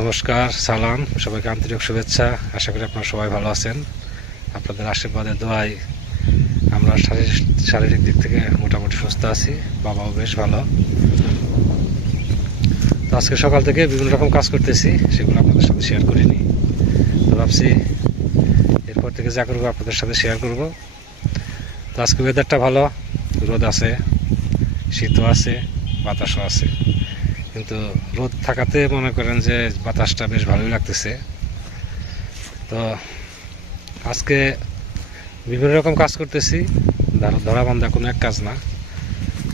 নমস্কার, সালাম, সবাইকে আন্তরিক শুভেচ্ছা। আশা করি আপনারা সবাই ভালো আছেন। আপনাদের আশীর্বাদের দোয়ায় আমরা শারীরিক দিক থেকে মোটামুটি সুস্থ আছি, বাবাও বেশ ভালো। তো আজকে সকাল থেকে বিভিন্ন রকম কাজ করতেছি, সেগুলো আপনাদের সাথে শেয়ার করিনি। তো ভাবছি এরপর থেকে যা করবো আপনাদের সাথে শেয়ার করব। তো আজকে ওয়েদারটা ভালো, রোদ আছে, শীতও আছে, বাতাসও আছে। কিন্তু রোদ থাকাতে মনে করেন যে বাতাসটা বেশ ভালোই লাগতেছে। তো আজকে বিভিন্ন রকম কাজ করতেছি, ধরা বান্ধা কোনো এক কাজ না।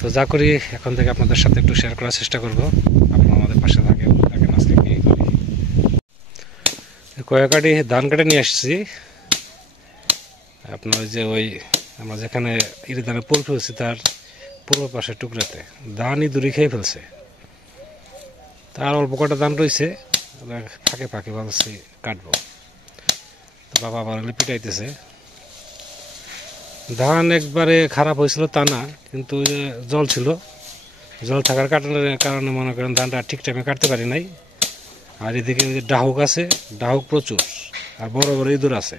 তো যা করি এখন থেকে আপনাদের সাথে একটু শেয়ার করার চেষ্টা করব। আপনারা আমাদের পাশে থাকেন আজকে কি করি। কয়েকাটি ধান কেটে নিয়ে আসছি। আপনার যে আমরা যেখানে ইরি ধানের পোল ফেলছি তার পূর্ব পাশের টুকরাতে ধানই দূরে খেয়ে ফেলছে। তার অল্প কটা ধান রয়েছে, ফাঁকে ফাঁকে ভাবছি কাটবো। তো বাবা আবার পিটাইতেছে। ধান একবারে খারাপ হয়েছিল তা না, কিন্তু জল ছিল, জল থাকার কারণে মনে করেন ধানটা ঠিক টাইমে কাটতে পারি নাই। আর এদিকে ওই যে ডাহুক আছে, ডাহুক প্রচুর, আর বড় বড় ইঁদুর আছে।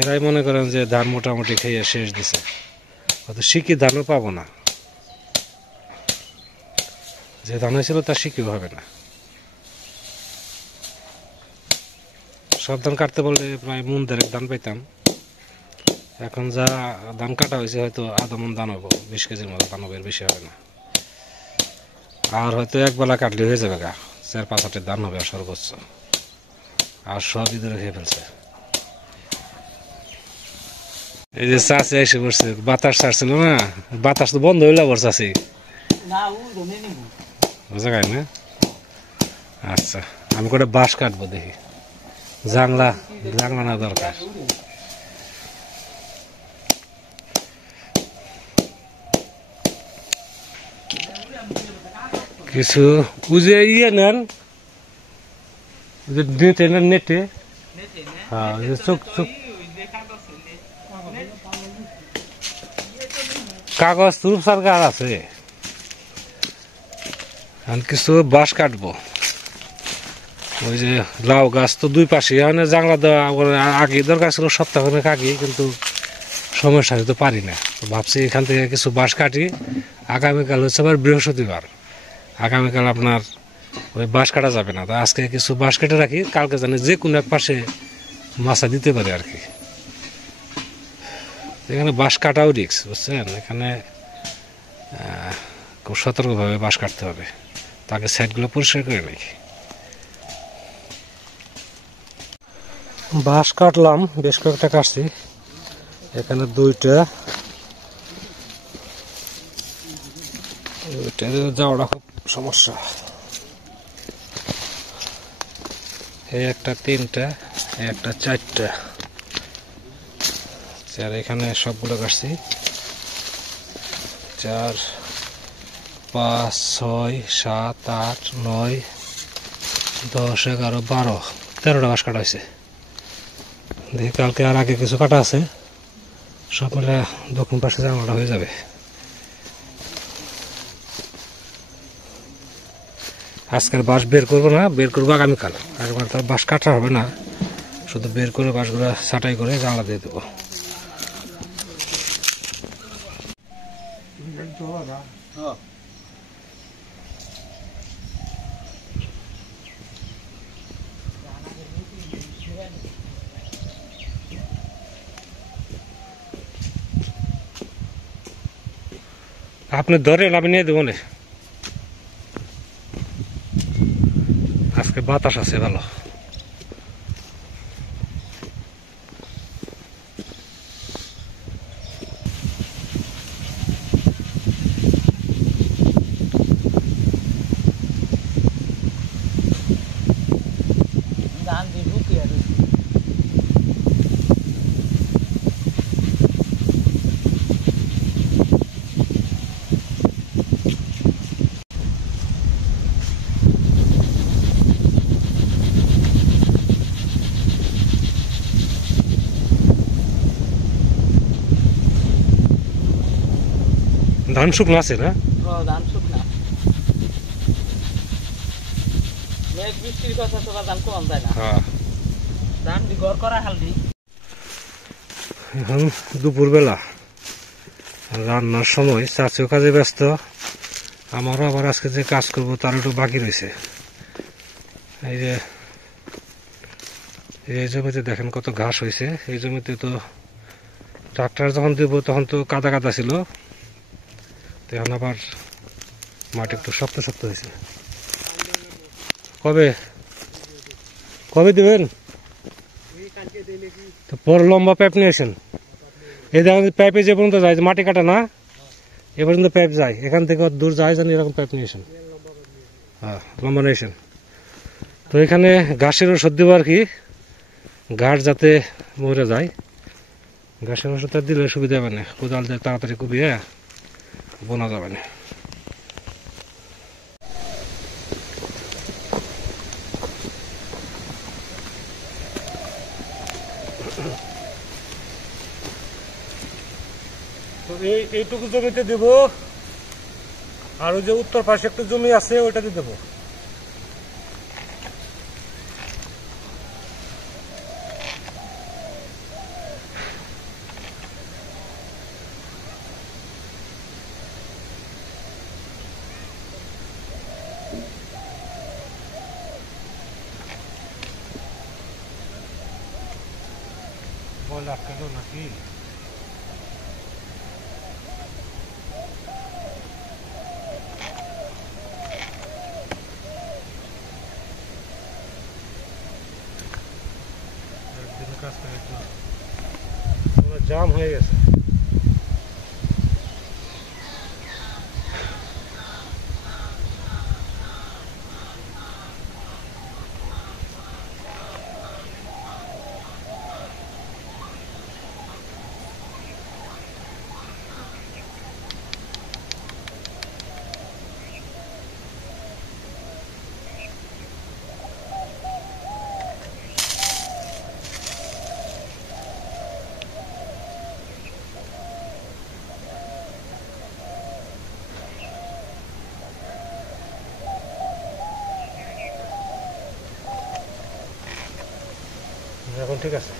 এরাই মনে করেন যে ধান মোটামুটি খেয়ে শেষ দিছে। হয়তো শিকি ধানও পাবো না, যে ধান হয়েছিল তার শিকিও হবে না। সব ধান কাটতে বললে প্রায় মন দেড়েক ধান পাইতাম। এখন যা ধান কাটা হয়েছে হয়তো আধা মন ধান হবো, 20 কেজির মতো ধান হবে, এর বেশি হবে না। আর হয়তো একবেলা কাটলে হয়ে যাবে গা, 4-5 ধান হবে আর সর্বোচ্চ। আর সব ইঁদুরে খেয়ে ফেলছে। এই যে চাষি এসে পড়ছে, বাতাস ছাড়ছিল না, বাতাস তো বন্ধ হইলে আবার চাষি জায়গায় না। আচ্ছা, আমি করে বাঁশ কাটবো, দেখি জাংলা না দরকার। কিছু উজে নেন, নেটে নেন, নেটে। হ্যাঁ, চোখ কাগজ তুরুপ সরকার আছে। কিছু বাঁশ কাটবো। ওই যে লাউ গাছ তো 2 পাশে, মানে জাংলা দেওয়া আগে দরকার ছিল, সপ্তাহখানেক আগে, কিন্তু সময়ের সাথে তো পারি না। তো ভাবছি এখান থেকে কিছু বাঁশ কাটি। আগামীকাল হচ্ছে আবার বৃহস্পতিবার, আগামীকাল আপনার ওই বাঁশ কাটা যাবে না। তো আজকে কিছু বাঁশ কেটে রাখি, কালকে জানি যে কোনো এক পাশে মাছা দিতে পারে আর কি। এখানে বাঁশ কাটাও রিস্ক, বুঝছেন। এখানে খুব সতর্কভাবে বাঁশ কাটতে হবে, তাকে সাইডগুলো পরিষ্কার করে নাকি। বাঁশ কাটলাম, বেশ কয়েকটা কাটছি। এখানে 2টা, যাওয়াটা খুব সমস্যা। এই একটা 3টা, একটা 4টা। আর এখানে সবগুলো কাটছি 4, 5, 6, 7, 8, 9, 10, 11, 12, 13টা বাঁশ কাটা হয়েছে। দেখি কালকে আর আগে কিছু কাটা আছে, সব মিলে দক্ষিণ পাশে জানাটা হয়ে যাবে। আজকের বাঁশ বের করবো না, বের করবো আগামীকাল। তার বাঁশ কাটা হবে না, শুধু বের করে বাঁশগুলো ছাঁটাই করে জানলা দিয়ে দেবো। আপনি ধরেন, আমি নিয়ে দেবো না। আজকে বাতাস আছে ভালো। ধান শুকনো আছে না? ধান শুকনা। মেঘ বৃষ্টির কথা তো দাম কম যায় না। হ্যাঁ ধান দি ঘর করা হালদি। এখন দুপুরবেলা রান্নার সময় চাচিও কাজে ব্যস্ত, আমারও আবার আজকে যে কাজ করবো তার একটু বাকি রয়েছে। এই যে এই জমিতে দেখেন কত ঘাস হয়েছে। এই জমিতে তো ট্রাক্টর যখন দিব তখন তো কাদা কাদা ছিল, এখন আবার মাটি একটু শক্ত শক্ত হয়েছে। কবে কবে দিবেন? তো বড় লম্বা পাইপ নিয়ে আসেন। এই দেখেন পাইপে যে পর্যন্ত যায়, মাটি কাটা না এ পর্যন্ত পাইপ যায়, এখান থেকে দূর যায় জানি এরকম পাইপ নিয়ে আসেন। হ্যাঁ লম্বা নিয়ে আসেন। তো এখানে ঘাসের ওষুধ দিব আর কি, ঘাস যাতে মরে যায়। ঘাসের ওষুধটা দিলে সুবিধা হবে না, কোদাল দিয়ে তাড়াতাড়ি কুবিয়ে বোনা যাবে না। তো এইটুকু জমিতে দেব, আর ওই যে উত্তর পাশে একটু জমি আছে ওইটাতে দেবো। বল আটকালো নাকি? একদিনের কাজ করে তো জাম হয়ে গেছে। এখন ঠিক আছে।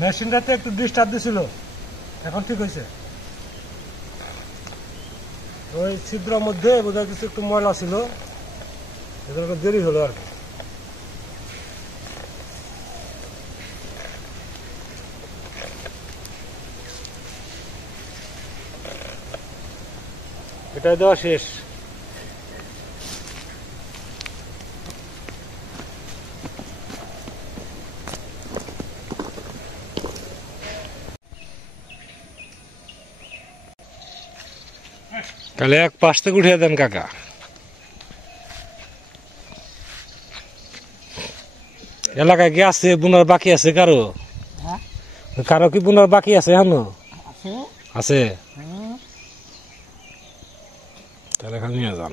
মেশিনটাতে একটু ডিস্টার্ব দিছিল, এখন ঠিক হয়েছে। ওই ছিদ্রের মধ্যে বোধহয় কিছু একটু ময়লা ছিল, এজন্য দেরি হলো আর কি। এটা দেওয়া শেষ। তাহলে এক পাশ থেকে উঠিয়ে দেন কাকা। এলাকায় কি আছে বুনার বাকি আছে কারো? কারো কি বুনার বাকি আছে এখনো? আছে। তাহলে এখানে নিয়ে যান।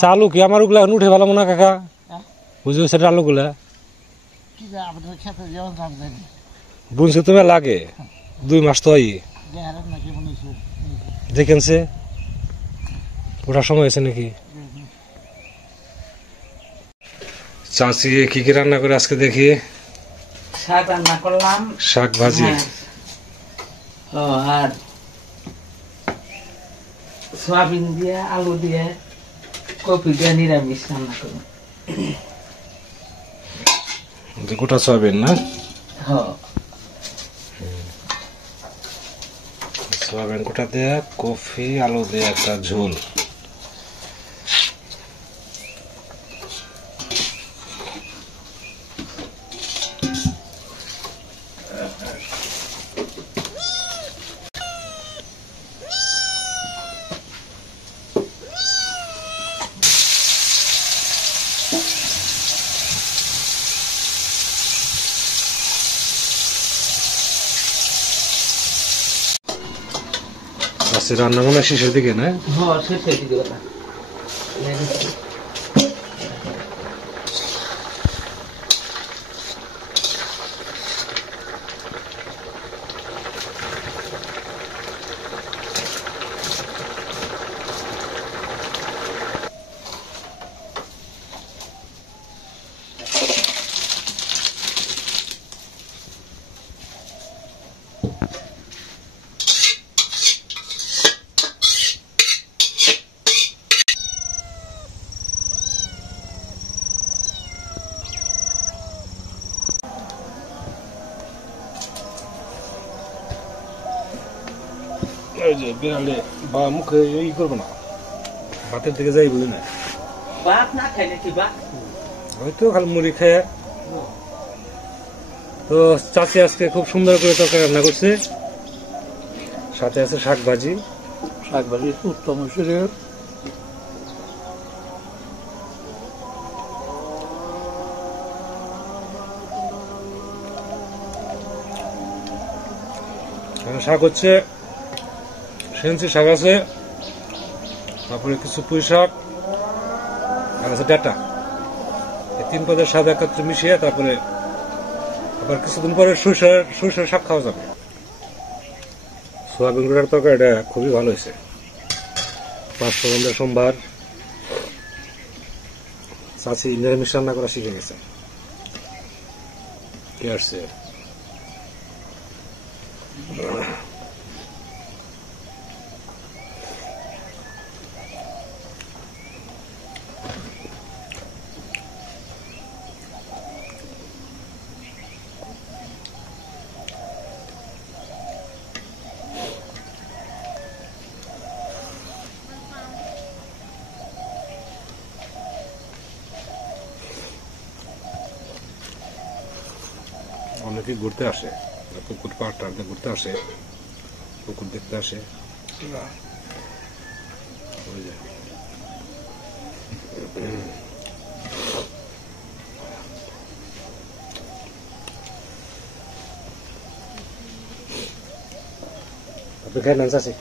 চালু কি আমার ওগুলা উঠে ভালো মনে কাকা? বুঝে সেটা আলু গুলা বুনছে তুমি লাগে 2 মাস তো দেখেন সে ওঠার সময় হয়েছে নাকি? চাচি কি কি রান্না করে আজকে দেখি? শাক রান্না করলাম, শাক ভাজি। আর সয়াবিন দিয়ে আলু দিয়ে কপি দিয়ে নিরামিষ রান্না করলাম। গোটা সয়াবিন না? সয়াবিন গোটা দিয়ে কফি আলু দিয়ে একটা ঝোল। রান্না মনে হয় শেষের দিকে না? হ্যাঁ, শেষের দিকে কথা। বিড়ালে বা মুখে ই করবো না, ভাতের দিকে যাই বলি না। ভাত না খাইলে কি বা হয়তো খালি মুড়ি খেয়ে। তো চাচি আজকে খুব সুন্দর করে তরকারি রান্না করছে, সাথে আছে শাক ভাজি। শাক ভাজি উত্তম হিসেবে শাক হচ্ছে সেঞ্চি শাক আছে, তারপরে কিছু পুঁই শাক আর আছে ডাঁটা। এই 3 পদের স্বাদ একত্রে মিশিয়ে তারপরে আবার কিছুদিন পরে সরষের শাক খাওয়া যাবে। সোয়াবিন গুঁড়ার তরকারিটা খুবই ভালো হয়েছে। 500 বন্ধের সোমবার চাচি নিরামিষ রান্না করা শিখে গেছে। কে আসছে? অনেকে ঘুরতে আসে, পুকুর পাড়টা ঘুরতে আসে, পুকুর দেখতে আসে। আপনি খাই নাম চাষি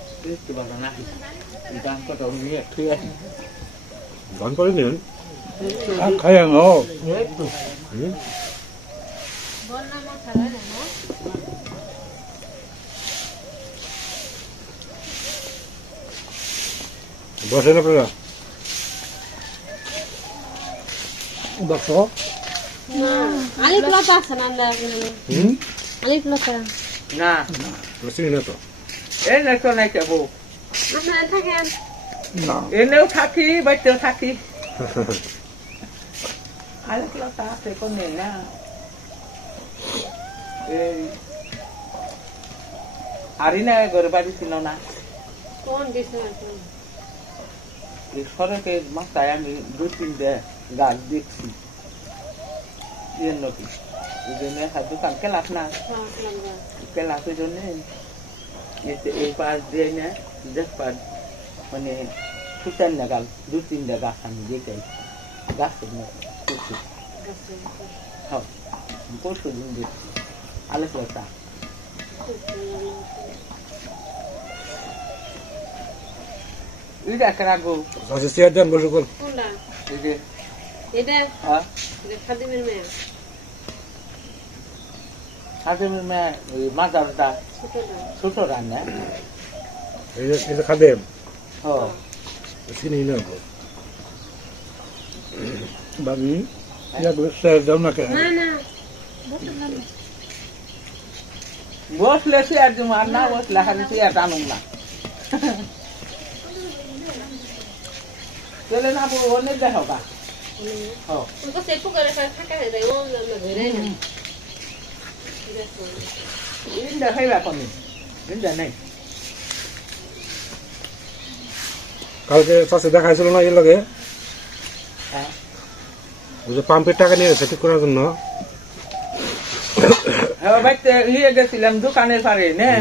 গান করে নিন, খাই বসেন আপনারা। বসো। আলিপ লতা আছে না আমরা এখানে? আলিপ লতা না চিনি না তো। এই না তো নাই কেবো আপনারা থাকেন? এনেও থাকি বাইতেও থাকি আরেকগুলো তা আছে কোন নেই না এই আরিনা ঘরে বাড়ি ছিল না কোন দিছে এখন? এই সড়কের মাথায় আমি 2-3টে গাছ দেখছি এর নদী এই জন্য একটা দোকান কেলাস না হ্যাঁ সালাম কেলাসের জন্য এই পাশ দিয়ে না দেখবার মানে 2-3 গাছ 2-3 গাছ আমি দেখাই গাছের মতো পরশু হ্যাঁ পরশু দিন দেখছি আলোচনা এটা একটা রাখবো আচ্ছা চেয়ার দেন বসে কর। কোনটা? এই যে এটা হ্যাঁ এটা খাদিমের মেয়ে হাতেমের মেয়ে ওই মাজারটা ছোটটা ছোট রান্না এই যে খাদেম হ্যাঁ চিনি না তো। ভাবি চেয়ার দাও না কেন? না না বসে না বসলে সে আর আর না বসলে হাতে সে আর জানুম না চলে না অনেক দেখো গা হ্যাঁ उनको सेपू कर থাকা है তাই ও আমরা ঘরে না ইন্দা খাইবা কোনি ইন্দা নাই কালকে চাষে দেখাইছিল না এর লগে হ্যাঁ ওই যে পাম্পের টাকা নিয়ে গেছে ঠিক করার জন্য। হ্যাঁ বাইতে ইয়ে গেছিলাম দোকানের পারে নে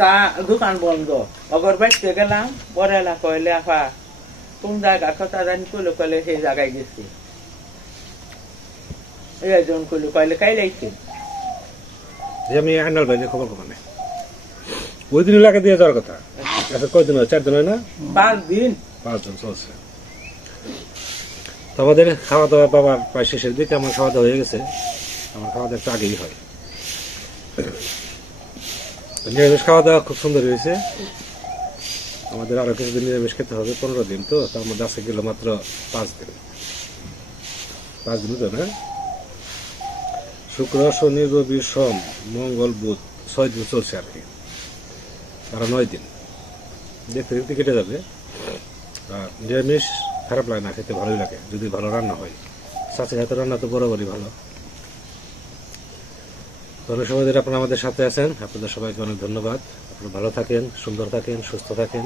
তা দোকান বন্ধ অগর বাইতে গেলাম বড়েলা কইলে আফা কোন জায়গা কথা জানি কইলে কইলে সেই জায়গায় গেছি এই একজন কইলে কইলে কাইলাইছে যে আমি আইনাল ভাই খবর খবর নেই ওই দিন লাগে দিয়ে যাওয়ার কথা। আচ্ছা কয়দিন হয়? 4 দিন হয় না? 5 দিন 5 দিন চলছে। তো আমাদের খাওয়া দাওয়া বাবার প্রায় শেষের দিকে আমার খাওয়া দাওয়া হয়ে গেছে। আমার খাওয়া দাওয়া একটু আগেই হয়। নিরামিষ খাওয়া দাওয়া খুব সুন্দর হয়েছে। আমাদের আরো কিছুদিন নিরামিষ খেতে হবে, 15 দিন তো তার মধ্যে আজকে গেল মাত্র 5 দিন। 5 দিন তো না, শুক্র শনি রবি সোম মঙ্গল বুধ 6 দিন চলছে আর কি, আরো 9 দিন দেখতে দেখতে কেটে যাবে। আর নিরামিষ খারাপ লাগে না, খেতে ভালোই লাগে যদি ভালো রান্না হয়। চাচির হাতে রান্না তো বরাবরই ভালো। অনেক সময় ধরে আপনারা আমাদের সাথে আছেন, আপনাদের সবাইকে অনেক ধন্যবাদ। আপনারা ভালো থাকেন, সুন্দর থাকেন, সুস্থ থাকেন।